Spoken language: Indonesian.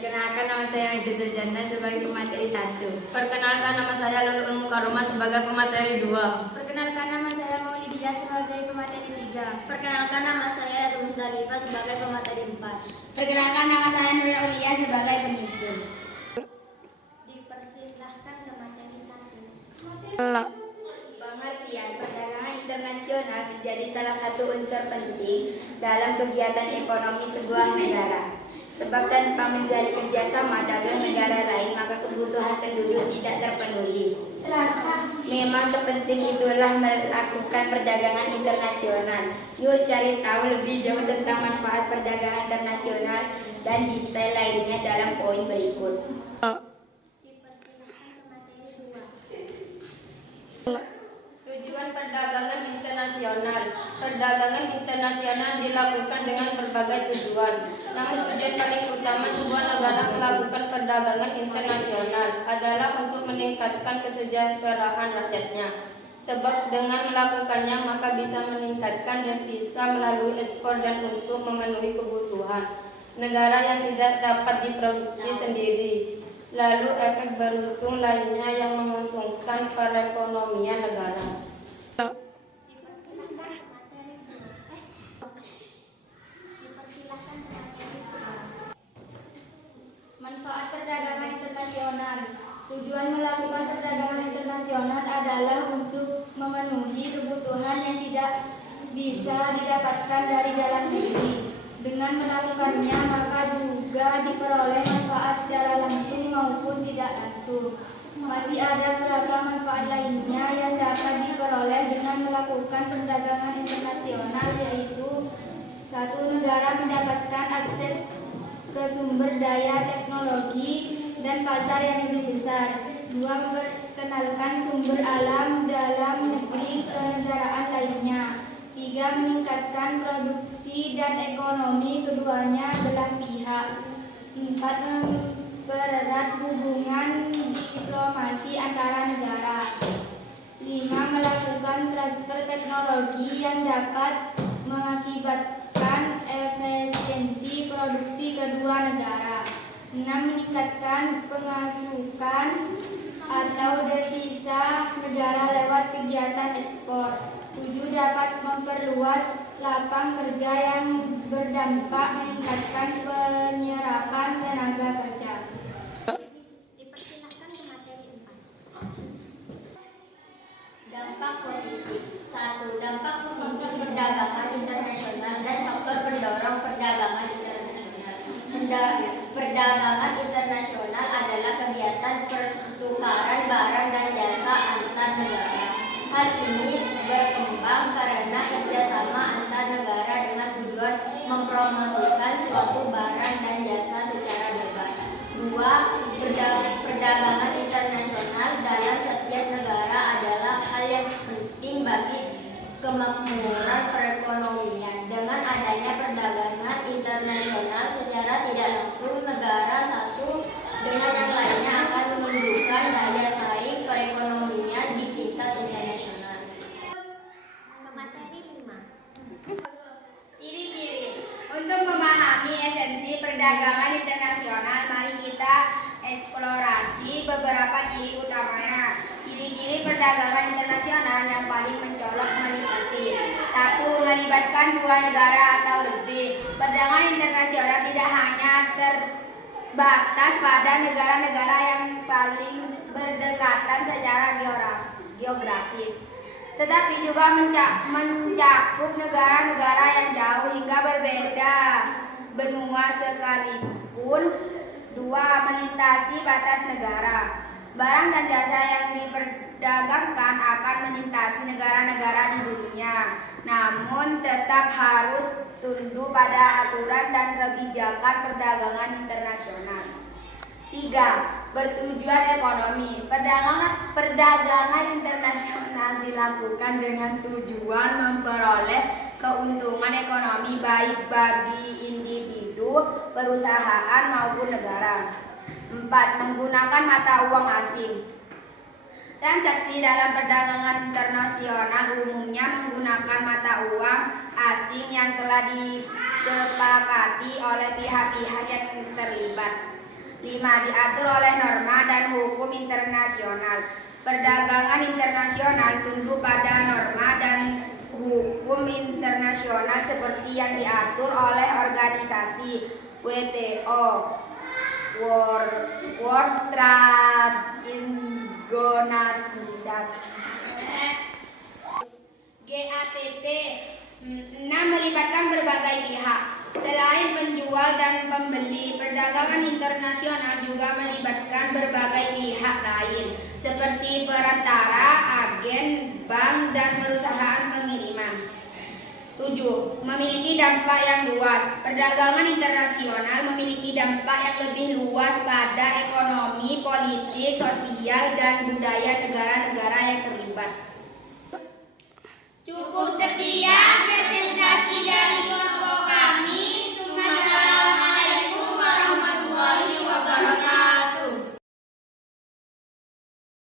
Perkenalkan, nama saya Aisyah Jannah sebagai pemateri 1. Perkenalkan, nama saya Lulul Mukarramah sebagai pemateri 2. Perkenalkan, nama saya Maulidia sebagai pemateri 3. Perkenalkan, nama saya Ratu Musdalifah sebagai pemateri 4. Perkenalkan, nama saya Nurul Aulia sebagai penimbun. Dipersilahkan ke materi 1. Pengertian perdagangan internasional menjadi salah satu unsur penting dalam kegiatan ekonomi sebuah negara. Sebab tanpa menjadi kerjasama dengan negara lain, maka kebutuhan penduduk tidak terpenuhi. Memang sepenting itulah melakukan perdagangan internasional. Yuk cari tahu lebih jauh tentang manfaat perdagangan internasional dan detail lainnya dalam poin berikut. Dipersilahkan ke materi 2. Tujuan perdagangan internasional. Perdagangan internasional dilakukan dengan berbagai tujuan. Namun tujuan paling utama sebuah negara melakukan perdagangan internasional adalah untuk meningkatkan kesejahteraan rakyatnya. Sebab dengan melakukannya maka bisa meningkatkan devisa melalui ekspor dan untuk memenuhi kebutuhan negara yang tidak dapat diproduksi sendiri. Lalu efek beruntung lainnya yang menguntungkan perekonomian negara. Dipersilahkan materi 2. Dipersilahkan ke materi 2. Manfaat perdagangan internasional. Tujuan melakukan perdagangan internasional adalah untuk memenuhi kebutuhan yang tidak bisa didapatkan dari dalam negeri. Dengan melakukannya maka juga diperoleh manfaat secara langsung maupun tidak langsung. Masih ada beberapa manfaat lainnya yang dapat diperoleh dengan melakukan perdagangan internasional, yaitu 1. Negara mendapatkan akses ke sumber daya teknologi dan pasar yang lebih besar. 2. Memperkenalkan sumber alam dalam negeri ke negaraan lainnya. 3. Meningkatkan produksi dan ekonomi keduanya belah pihak. 4. Mempererat hubungan diplomasi antara negara. 5. Melakukan transfer teknologi yang dapat mengakibatkan efisiensi produksi kedua negara. 6. Meningkatkan pemasukan atau devisa negara lewat kegiatan ekspor. 7. Dapat memperluas lapang kerja yang berdampak meningkatkan penyerapan tenaga kerja. Dipersilahkan ke materi 4. Dampak positif. 1. Dampak positif perdagangan internasional dan faktor pendorong perdagangan internasional. Perdagangan internasional adalah kegiatan pertukaran barang dan jasa antar negara. Hal ini berkembang karena kerjasama antar negara dengan tujuan mempromosikan suatu barang dan jasa secara bebas. 2. Perdagangan internasional dalam setiap negara adalah hal yang penting bagi kemakmuran perekonomian. Dengan adanya perdagangan internasional secara tidak langsung, negara satu dengan yang lainnya akan menunjukkan daya saing perekonomian di tingkat internasional. Ke materi 5. Ciri-ciri. Untuk memahami esensi perdagangan internasional, mari kita eksplorasi beberapa ciri utamanya. Ciri-ciri perdagangan internasional yang paling mencolok meliputi: 1. Melibatkan dua negara atau lebih. Perdagangan internasional tidak hanya terbatas pada negara-negara yang paling berdekatan secara geografis, tetapi juga mencakup negara-negara yang jauh hingga berbeda benua sekalipun. 2. Melintasi batas negara. Barang dan jasa yang diperdagangkan akan melintasi negara-negara di dunia, namun tetap harus tunduk pada aturan dan kebijakan perdagangan internasional. 3. Bertujuan ekonomi. Perdagangan internasional dilakukan dengan tujuan memperoleh keuntungan ekonomi baik bagi individu, perusahaan maupun negara. 4. Menggunakan mata uang asing. Transaksi dalam perdagangan internasional umumnya menggunakan mata uang asing yang telah disepakati oleh pihak-pihak yang terlibat. 5. Diatur oleh norma dan hukum internasional. Perdagangan internasional tunduk pada norma dan hukum internasional seperti yang diatur oleh organisasi WTO, World Trade Organization. GATT 6. Melibatkan berbagai pihak. Selain penjual dan pembeli, perdagangan internasional juga melibatkan berbagai pihak lain, seperti perantara, agen, bank, dan perusahaan pengiriman. 7. Memiliki dampak yang luas. Perdagangan internasional memiliki dampak yang lebih luas pada ekonomi, politik, sosial, dan budaya negara-negara yang terlibat. Cukup sekian.